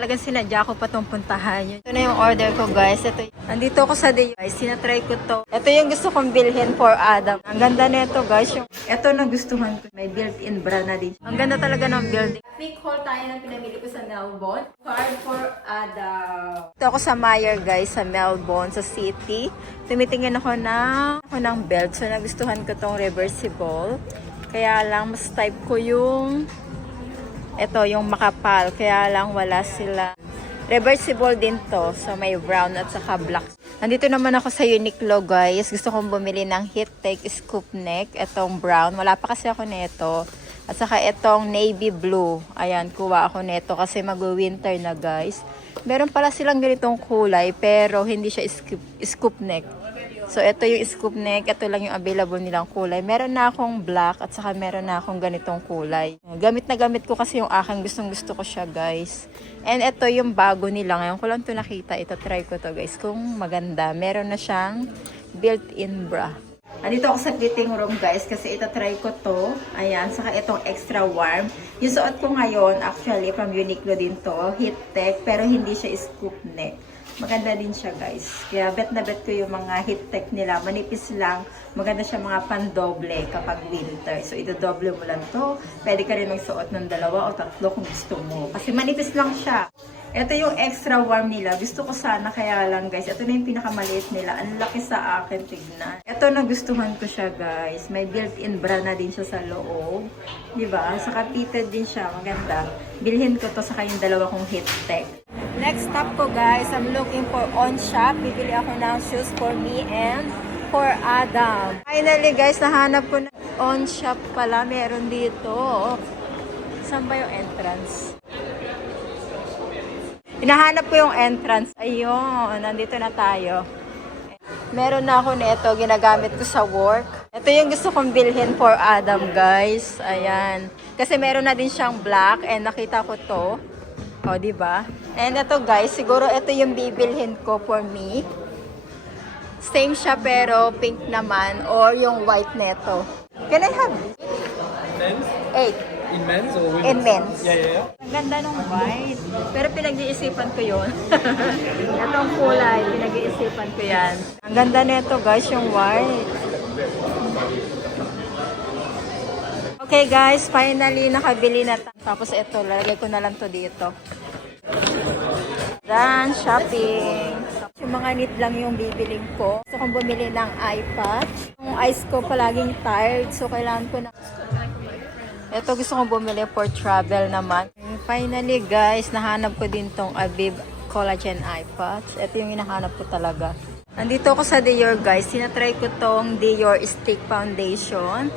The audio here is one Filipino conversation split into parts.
Talagang sinadya ko pa itong puntahan yun. Ito na yung order ko guys. Ito, nandito ako sa day guys. Sinatry ko to. Ito yung gusto kong bilhin for Adam. Ang ganda nito guys. Ito na gustuhan ko. May built-in bra na din. Ang ganda talaga ng building. Quick haul tayo ng pinamili ko sa Melbourne. Card for Adam. Ito ako sa Myer guys sa Melbourne, sa city. Tumitingin ako ng belt. So nagustuhan ko tong reversible. Kaya lang mas type ko yung ito, yung makapal. Kaya lang wala sila. Reversible din to. So, may brown at saka black. Nandito naman ako sa Uniqlo, guys. Gusto kong bumili ng Heattech Scoop Neck. Itong brown. Wala pa kasi ako nito. At saka itong navy blue. Ayan, kuha ako nito kasi mag-winter na, guys. Meron pala silang ganitong kulay, pero hindi siya scoop neck. So, ito yung scoop neck. Ito lang yung available nilang kulay. Meron na akong black at saka meron na akong ganitong kulay. Gamit na gamit ko kasi yung aking gustong-gusto ko siya, guys. And ito yung bago nila. Ngayon ko lang ito nakita. Ito, try ko to guys. Kung maganda. Meron na siyang built-in bra. Andito ako sa fitting room, guys. Kasi ito, try ko to. Ayan. Saka itong extra warm. Yung suot ko ngayon, actually, from Uniqlo din to. Heattech. Pero hindi siya scoop neck. Maganda din siya guys. Kaya bet na bet ko yung mga Heattech nila. Manipis lang. Maganda siya mga pandoble kapag winter. So idodoble mo lang to. Pwede ka rin magsuot ng 2 o 3 kung gusto mo. Kasi manipis lang siya. Ito yung extra warm nila. Gusto ko sana kaya lang guys. Ito na yung pinakamaliit nila. Ang laki sa akin. Tignan. Ito nagustuhan ko siya guys. May built-in bra na din siya sa loob. Diba? Saka fitted din siya. Maganda. Bilhin ko to sa kayong 2 kong Heattech. Next stop ko guys, I'm looking for on shop. Bibili ako ng shoes for me and for Adam. Finally guys, nahanap ko na on shop pala. Meron dito. Saan ba yung entrance? Hinahanap ko yung entrance. Ayun, nandito na tayo. Meron na ako nito, ginagamit ko sa work. Ito yung gusto kong bilhin for Adam guys. Ayan. Kasi meron na din siyang black and nakita ko to. O, diba? And ito guys, siguro ito yung bibilhin ko for me. Same siya pero pink naman or yung white neto. Can I have Men's? 8? In men's or women's? In men's. Yeah. Ang ganda nung white. Pero pinag-iisipan ko yun. Itong kulay, pinag-iisipan ko yan. Ang ganda nito guys, yung white. Okay guys, finally nakabili na. Tapos ito, lalagay ko na lang to dito. Done shopping. Yung mga need lang yung bibiling ko. Gusto kong bumili ng iPad. Yung eyes ko palaging tired, so kailangan ko na. Ito gusto kong bumili for travel naman. Finally guys, nahanap ko din tong Abib Collagen iPads. Ito yung hinahanap ko talaga. Nandito ako sa Dior guys. Sinatry ko tong Dior Stick Foundation.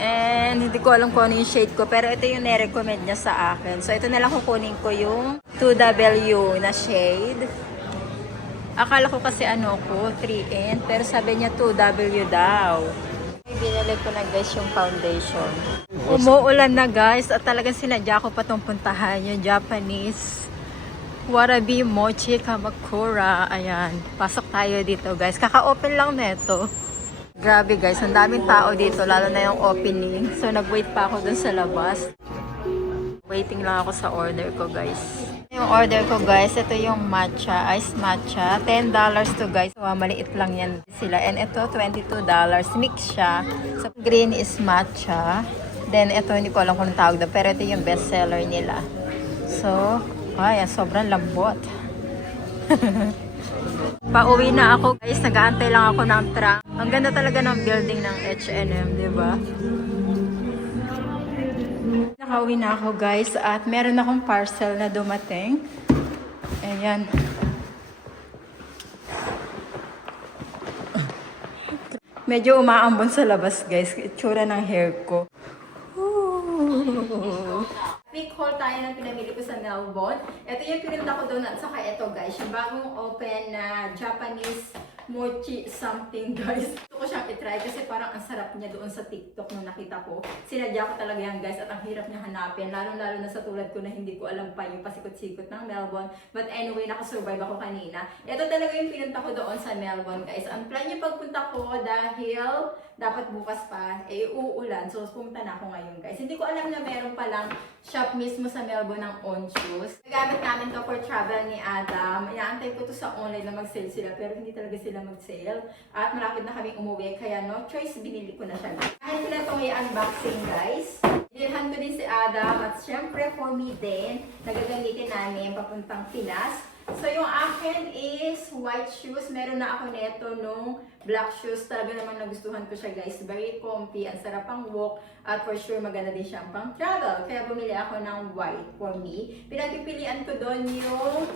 And hindi ko alam kung ano yung shade ko. Pero ito yung nire-recommend niya sa akin. So ito na lang kukunin ko yung 2W na shade. Akala ko kasi ano ko, 3N. Pero sabi niya 2W daw. Binili ko na guys yung foundation. Umuulan na guys. At talagang sinadya ko pa itong puntahan. Yung Japanese Warabi Mochi Kamakura. Ayan. Pasok tayo dito guys. Kaka-open lang neto. Grabe guys, ang daming tao dito, lalo na yung opening. So nag-wait pa ako dun sa labas. Waiting lang ako sa order ko guys. Yung order ko guys, ito yung matcha, iced matcha. $10 to guys. So, maliit lang yan sila. And ito, $22. Mix siya. So green is matcha. Then ito, hindi ko alam kung tawag na. Pero ito yung best seller nila. So, ay, sobrang lambot. Pauwi na ako guys, nag-aantay lang ako ng truck. Ang ganda talaga ng building ng H&M, di ba? Nakauwi na ako guys at meron akong parcel na dumating. Ayan. Medyo umaambon sa labas guys, itsura ng hair ko. Quick haul tayo ng pinamili ko sa Melbourne. Ito yung pinunta ko doon at saka ito guys, yung bagong open na Japanese mochi something guys. Gusto ko siyang itry kasi parang ang sarap niya doon sa TikTok nung nakita ko. Sinadya ko talaga yan guys at ang hirap niya hanapin. Lalo na sa tulad ko na hindi ko alam pa yung pasikot-sikot ng Melbourne. But anyway, nakasurvive ako kanina. Ito talaga yung pinunta ko doon sa Melbourne guys. Ang plan yung pagpunta ko dahil dapat bukas pa, uulan. So pumunta na ako ngayon guys. Hindi ko alam na meron palang shop mismo sa Melbourne ng On Shoes. Nagamit namin to for travel ni Adam. Inaantay ko to sa online na mag-sale sila pero hindi talaga sila mag-sale. At malapit na kaming umuwi kaya no choice, binili ko na siya. Kahit sila itong i-unboxing guys. Binilhan ko din si Adam at syempre for me din, nagagamitin namin papuntang Pinas. So yung akin is white shoes. Meron na ako neto nung black shoes. Talaga naman nagustuhan ko siya guys. Very comfy, ang sarap ang walk. At for sure maganda din siya pang travel. Kaya bumili ako ng white for me. Pinagpipilian ko doon yung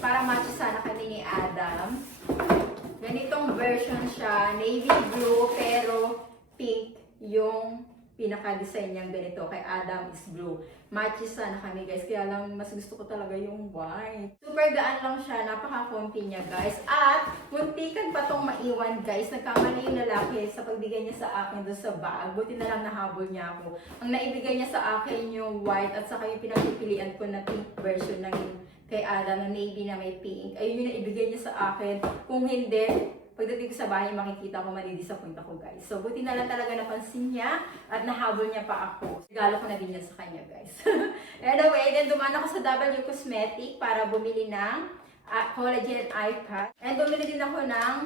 para match sana kami ni Adam. Ganitong version siya. Navy blue pero pink yung pinaka-design niyang ganito. Kay Adam is blue. Matches sana kami guys. Kaya lang mas gusto ko talaga yung white. Super gaan lang siya. Napaka-comfy niya guys. At muntikan pa tong maiwan guys. Nagkamali yung lalaki sa pagbigay niya sa akin doon sa bag. Buti na lang nahabol niya ako. Ang naibigay niya sa akin yung white at saka yung pinagpipilian ko na pink version ng kay Adam na navy na may pink. Ayun yung naibigay niya sa akin. Kung hindi, pagdating ko sa bahay, makikita ko, madidisappoint ako guys. So, buti na lang talaga napansin niya at nahabol niya pa ako. Regalo ko na din yan sa kanya guys. Anyway, then dumaan ako sa W Cosmetic para bumili ng collagen eye patch. And bumili din ako ng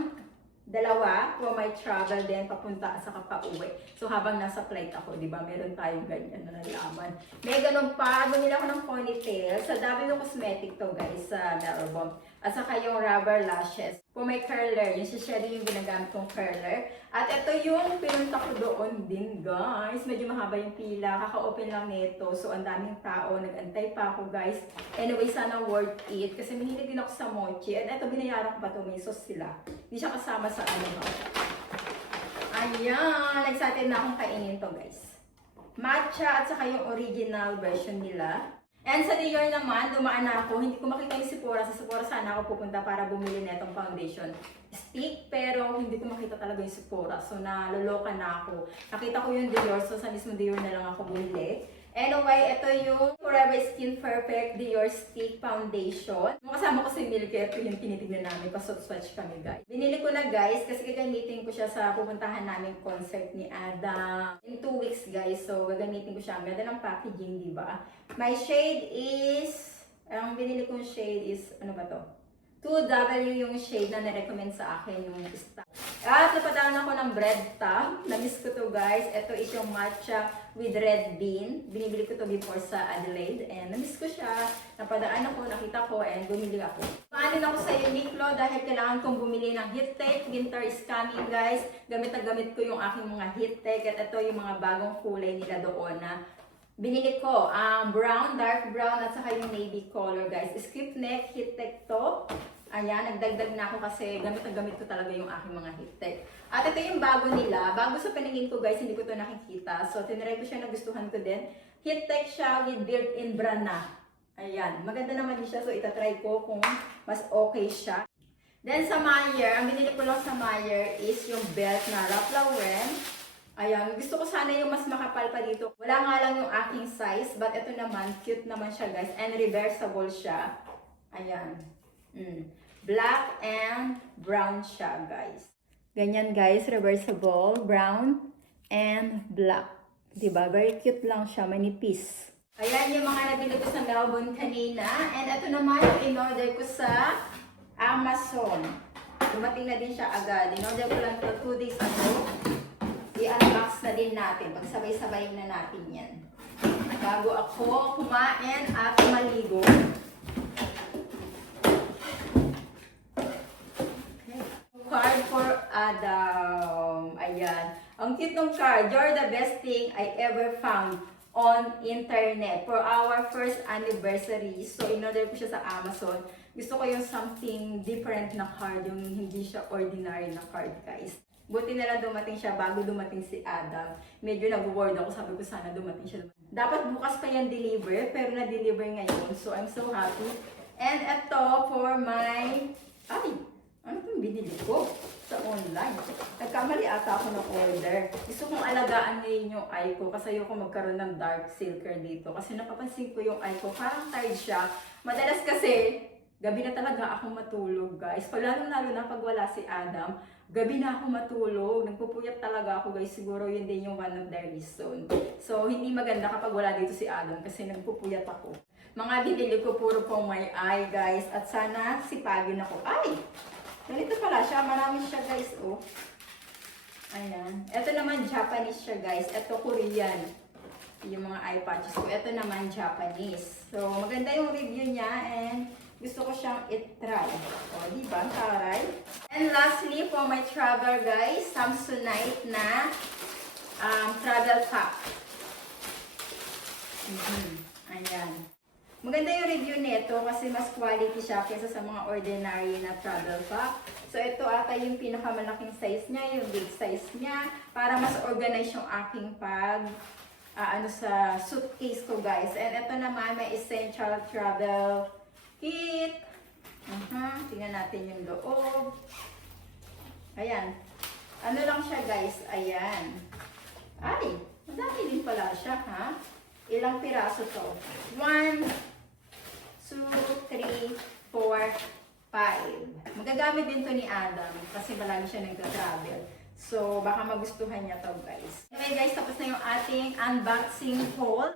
dalawa for my travel din papunta sa pauwi. So habang nasa flight ako, di ba, meron tayong ganyan na nalaman. May ganun pa, bumili ako ng ponytail sa W Cosmetic to guys, sa Melbourne. At saka yung rubber lashes. For my curler, yung Shiseido yung ginagamit kong curler. At ito yung pinunta ko doon din guys. Medyo mahaba yung pila, kaka-open lang nito. So ang daming tao, nag-antay pa ako guys. Anyway, sana worth it. Kasi mahilig din ako sa mochi. And ito, binayaran ko pa ito, may sauce sila. Hindi siya kasama sa ano ba. Ayan, excited na akong kainin to guys. Matcha at saka yung original version nila. And sa Dior naman, dumaan na ako. Hindi ko makita yung Sephora. Sa Sephora sana ako pupunta para bumili na itong foundation stick. Pero hindi ko makita talaga yung Sephora. So naloloka na ako. Nakita ko yung Dior. So sa mismo Dior na lang ako bumili. Anyway, ito yung Forever Skin Perfect Dior Stick Foundation. Nung kasama ko si Milky, ito yung tinitignan namin. Pasot-swatch kami guys. Binili ko na guys kasi gagamitin ko siya sa pupuntahan namin concert ni Adam. In 2 weeks guys. So gagamitin ko siya. Ang ganda ng packaging, di ba? My shade is, ang binili kong shade is, ano ba to? 2W yung shade na na-recommend sa akin yung stock. At napadaan ako ng bread top. Na-miss ko to guys. Ito is yung matcha with red bean. Binibili ko to before sa Adelaide. And na-miss ko siya. Napadaan ako, nakita ko, and bumili ako. Paanin ako sa Uniqlo dahil kailangan kong bumili ng heat tech. Winter is coming guys. Gamit na gamit ko yung aking mga heat tech. At ito yung mga bagong kulay nila doon na binili ko, brown, dark brown, at saka yung navy color, guys. Skip neck, heat tech to. Ayan, nagdagdag na ako kasi gamit na gamit ko talaga yung aking mga heat tech. At ito yung bago nila. Bago sa paningin ko, guys, hindi ko to nakikita. So, tinry ko siya, nagustuhan ko din. Heat tech siya with built-in bra na. Ayan, maganda naman din siya. So, itatry ko kung mas okay siya. Then, sa Mayer, ang binili ko lang sa Mayer is yung belt na Ralph Lauren. Ayan, gusto ko sana yung mas makapal pa dito. Wala nga lang yung aking size, but ito naman, cute naman siya guys. And reversible siya. Ayan. Black and brown siya guys. Ganyan guys, reversible, brown and black. Diba? Very cute lang siya, manipis. Ayan yung mga nabili ko sa Melbourne kanina. And ito naman yung in-order ko sa Amazon. Dumating na din siya agad. In-order ko lang ito 2 days ago. I-unbox na din natin. Pagsabay-sabay na natin yan. Bago ako kumain at maligo. Okay. Card for Adam. Ayan. Ang cute ng card. You're the best thing I ever found on internet for our first anniversary. So, in-order ko siya sa Amazon. Gusto ko yung something different na card. Yung hindi siya ordinary na card, guys. Buti na lang dumating siya bago dumating si Adam. Medyo nag-worried ako, sabi ko sana dumating siya. Dapat bukas pa yan deliver, pero na-deliver ngayon. So, I'm so happy. And ito for my... Ay! Ano itong binili ko sa online? Nagkamali ata ako ng order. Gusto kong alagaan ngayon yung eye ko kasi ayoko magkaroon ng dark circle dito. Kasi napapansin ko yung eye ko, parang tired siya. Madalas kasi, gabi na talaga ako matulog, guys. Lalo na pag wala si Adam, gabi na ako matulog. Nagpupuyat talaga ako, guys. Siguro yun din yung one of the reason. So, hindi maganda kapag wala dito si Adam kasi nagpupuyat ako. mga binili ko puro pong may eye, guys. At sana sipagin ako. Ay! Ganito pala siya. Marami siya, guys, oh. Ayan. Ito naman Japanese siya, guys. Ito Korean. Yung mga eye patches ko. Ito naman Japanese. So, maganda yung review niya and gusto ko siyang i-try. O, diba? Taray. And lastly, for my travel, guys, Samsonite na travel pack. Ayan. Maganda yung review nito kasi mas quality siya kaysa sa mga ordinary na travel pack. So, ito ata yung pinakamalaking size niya, yung big size niya, para mas organize yung aking sa suitcase ko, guys. And ito naman, may essential travel kit. Tingnan natin yung loob. Ayan. Ano lang siya, guys? Ayan. Ay, madami din pala siya, ha? Ilang piraso to? 1, 2, 3, 4, 5. Magagamit din to ni Adam kasi malagi siya nagta-travel. So, baka magustuhan niya to, guys. Anyway, guys, tapos na yung ating unboxing haul.